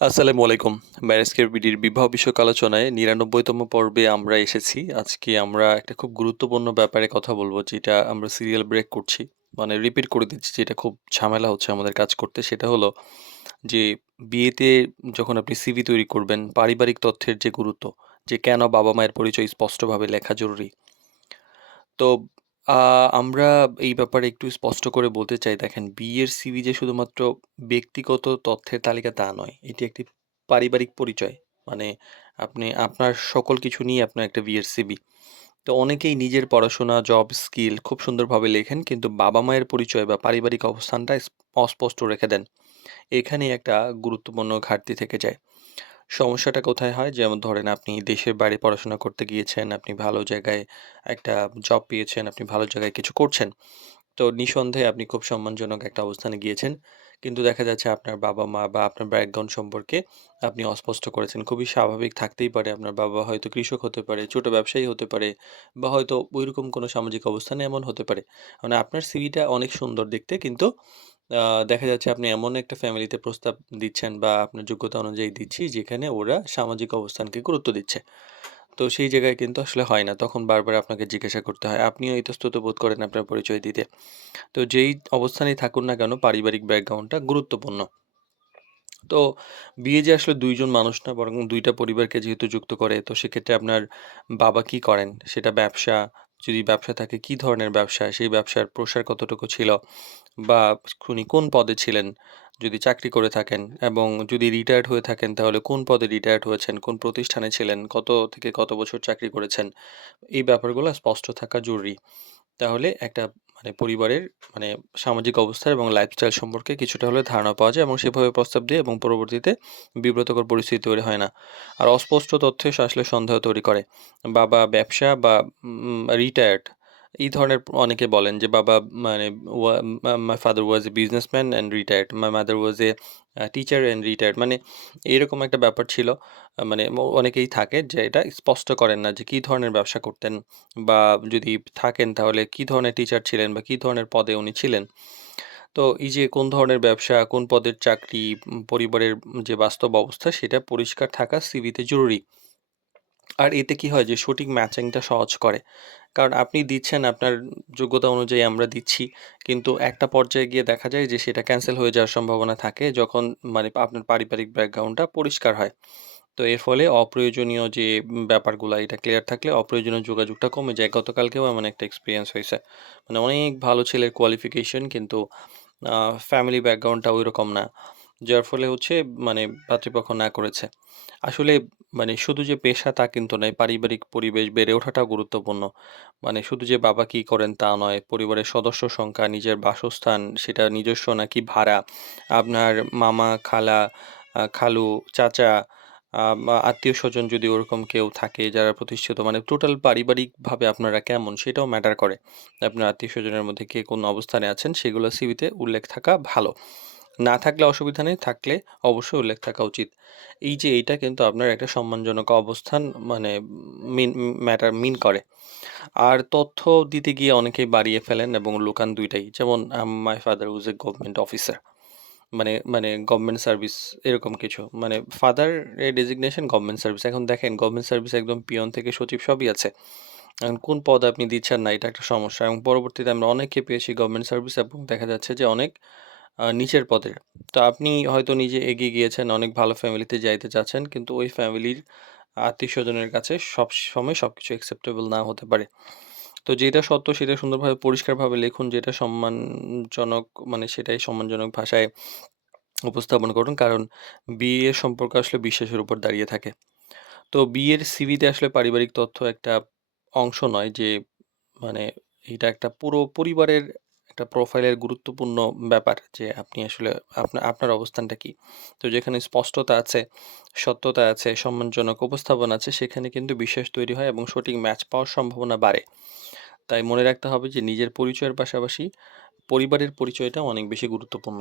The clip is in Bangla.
আসসালামু আলাইকুম। ম্যারেজকের বিডির বিবাহ বিষয়ক আলোচনায় ৯৯তম পর্বে আমরা এসেছি। আজকে আমরা একটা খুব গুরুত্বপূর্ণ ব্যাপারে কথা বলব, যেটা আমরা সিরিয়াল ব্রেক করছি। মানে রিপিট করে দিচ্ছি, যেটা খুব ঝামেলা হচ্ছে আমাদের কাজ করতে। সেটা হলো যে বিয়েতে যখন আপনি সিভি তৈরি করবেন, পারিবারিক তথ্যের যে গুরুত্ব, যে কেন বাবা-মায়ের পরিচয় স্পষ্টভাবে লেখা জরুরি। তো আ আমরা এই ব্যাপারে একটু স্পষ্ট করে বলতে চাই, দেখেন বিয়ের সিভি যে শুধুমাত্র ব্যক্তিগত তথ্যের তালিকা তা নয়। এটি একটি পারিবারিক পরিচয়। মানে আপনি আপনার সকল কিছু নিয়ে আপনার একটা বিয়ের সিভি। তো অনেকেই নিজের পড়াশোনা, জব, স্কিল খুব সুন্দরভাবে লেখেন, কিন্তু বাবা-মায়ের পরিচয় বা পারিবারিক অবস্থানটা অস্পষ্ট রেখে দেন। এখানেই একটা গুরুত্বপূর্ণ ঘাটতি থেকে যায়। সমস্যাটা কোথায় হয়? যেমন ধরেন, আপনি দেশের বাইরে পড়াশোনা করতে গিয়েছেন, আপনি ভালো জায়গায় একটা জব পেয়েছেন, আপনি ভালো জায়গায় কিছু করছেন। তো নিঃসন্দেহে আপনি খুব সম্মানজনক একটা অবস্থানে গিয়েছেন। কিন্তু দেখা যাচ্ছে আপনার বাবা-মা বা আপনার ব্যাকগ্রাউন্ড সম্পর্কে আপনি অস্পষ্ট করেছেন। খুবই স্বাভাবিক, থাকতেই পারে। আপনার বাবা হয়তো কৃষক হতে পারে, ছোট ব্যবসায়ী হতে পারে, বা হয়তো ঐরকম কোনো সামাজিক অবস্থানে এমন হতে পারে। মানে আপনার সিভিটা অনেক সুন্দর দেখতে, কিন্তু আ দেখা যাচ্ছে আপনি এমন একটা ফ্যামিলিতে প্রস্তাব দিচ্ছেন বা আপনার যোগ্যতা অনুযায়ী দিচ্ছি, যেখানে ওরা সামাজিক অবস্থানকে গুরুত্ব দিচ্ছে। তো সেই জায়গায় কিন্তু আসলে হয় না। তখন বারবার আপনাকে জিজ্ঞাসা করতে হয়। আপনিও ইতস্তত বোধ করেন আপনার পরিচয় দিতে। তো যেই অবস্থানেই থাকুন না কেন, পারিবারিক ব্যাকগ্রাউন্ডটা গুরুত্বপূর্ণ। তো বিয়ে যে আসলে ২ জন মানুষ না, বরং ২ টা পরিবারকে যেহেতু যুক্ত করে, তো সেক্ষেত্রে আপনার বাবা কি করেন? সেটা ব্যবসা, যদি ব্যবসা থাকে কি ধরনের ব্যবসা? সেই ব্যবসার প্রসার কতটুকু ছিল? বা উনি কোন পদে ছিলেন? যদি চাকরি করে থাকেন, এবং যদি রিটায়ার্ড হয়ে থাকেন, তাহলে কোন পদে রিটায়ার্ড হয়েছেন? কোন প্রতিষ্ঠানে ছিলেন? কত থেকে কত বছর চাকরি করেছেন? এই ব্যাপারগুলো স্পষ্ট থাকা জরুরি। তাহলে একটা পরিবারের মানে সামাজিক অবস্থা এবং লাইফস্টাইল সম্পর্কে কিছুটা হলেও ধারণা পাওয়া যায়, এবং সেভাবে প্রস্তাব দিয়ে এবং পরবর্তীতে বিব্রতকর পরিস্থিতি তৈরি হয় না। আর অস্পষ্ট তথ্যে আসলে সন্দেহ তৈরি করে। বাবা ব্যবসা বা রিটায়ার্ড, এই ধরনের অনেকে বলেন যে বাবা মানে my father was a businessman and retired, my mother was a teacher and retired. মানে এরকম একটা ব্যাপার ছিল। অনেকেই থাকে যে এটা স্পষ্ট করেন না যে কী ধরনের ব্যবসা করতেন, বা যদি থাকেন তাহলে কি ধরনের টিচার ছিলেন বা কি ধরনের পদে উনি ছিলেন। তো এই যে কোন ধরনের ব্যবসা, কোন পদের চাকরি, পরিবারের যে বাস্তব অবস্থা, সেটা পরিষ্কার থাকা সিভিতে জরুরি। আর এতে কি হয় যে সঠিক ম্যাচিংটা সহজ করে। কারণ আপনি দিচ্ছেন আপনার যোগ্যতা অনুযায়ী আমরা দিচ্ছি। কিন্তু একটা পর্যায়ে গিয়ে দেখা যায় যে সেটা ক্যানসেল হয়ে যাওয়ার সম্ভাবনা থাকে, যখন আপনার পারিবারিক ব্যাকগ্রাউন্ডটা পরিষ্কার হয়। তো এর ফলে অপ্রয়োজনীয় যে ব্যাপারগুলা, এটা ক্লিয়ার থাকলে অপ্রয়োজনীয় যোগাযোগটা কমে যায়। গতকালকেও এমন একটা এক্সপেরিয়েন্স হইছে। মানে অনেক ভালো ছেলের কোয়ালিফিকেশন, কিন্তু ফ্যামিলি ব্যাকগ্রাউন্ডটা ঐরকম না। যার ফলে হচ্ছে পাত্রীপক্ষ না করেছে। আসলে শুধু যে পেশা তা কিন্তু নয়, পারিবারিক পরিবেশ বেড়ে ওঠাটাও গুরুত্বপূর্ণ। শুধু যে বাবা কি করেন তা নয়, পরিবারের সদস্য সংখ্যা, নিজের বাসস্থান সেটা নিজস্ব নাকি ভাড়া, আপনার মামা, খালা, খালু, চাচা, বা আত্মীয়স্বজন যদি ওরকম কেউ থাকে যারা প্রতিষ্ঠিত, টোটাল পারিবারিকভাবে আপনারা কেমন সেটাও ম্যাটার করে। আপনার আত্মীয়স্বজনের মধ্যে কে কোন অবস্থানে আছেন সেগুলো সিভিতে উল্লেখ থাকা ভালো। না থাকলে অসুবিধা নেই, থাকলে অবশ্যই উল্লেখ থাকা উচিত। এই যে এইটা কিন্তু আপনার একটা সম্মানজনক অবস্থান মানে মিন করে। আর তথ্য দিতে গিয়ে অনেকেই বাড়িয়ে ফেলেন এবং লুকান ২ টাই। যেমন my father was a government officer. Government service এরকম কিছু। ফাদার এর ডেজিগনেশন গভর্নমেন্ট সার্ভিস। এখন দেখেন গভর্নমেন্ট সার্ভিস একদম পিয়ন থেকে সচিব সবই আছে। এখন কোন পদ আপনি দিচ্ছেন না, এটা একটা সমস্যা, এবং পরবর্তীতে আমরা অনেককে পেয়েছি গভর্নমেন্ট সার্ভিস, এবং দেখা যাচ্ছে যে অনেক নিচের পদের। তো আপনি হয়তো নিজে এগিয়ে গিয়েছেন, অনেক ভালো ফ্যামিলিতে যাইতে চাচ্ছেন, কিন্তু ওই ফ্যামিলির আত্মীয়স্বজনের কাছে সবসময় সবকিছু অ্যাকসেপ্টেবল নাও হতে পারে। তো যেটা সত্য সেটা সুন্দরভাবে পরিষ্কারভাবে লিখুন, যেটা সম্মানজনক সেটাই সম্মানজনক ভাষায় উপস্থাপন করুন। কারণ বিয়ের সম্পর্ক আসলে বিশ্বাসের উপর দাঁড়িয়ে থাকে। তো বিয়ের সিভিতে আসলে পারিবারিক তথ্য একটা অংশ নয়, যে মানে এটা একটা পুরো পরিবারের একটা প্রোফাইলের গুরুত্বপূর্ণ ব্যাপার, যে আপনি আসলে আপনার অবস্থানটা কি। তো যেখানে স্পষ্টতা আছে, সত্যতা আছে, সম্মানজনক উপস্থাপন আছে, সেখানে কিন্তু বিশ্বাস তৈরি হয় এবং সঠিক ম্যাচ পাওয়ার সম্ভাবনা বাড়ে। তাই মনে রাখতে হবে যে নিজের পরিচয়ের পাশাপাশি পরিবারের পরিচয়টাও অনেক বেশি গুরুত্বপূর্ণ।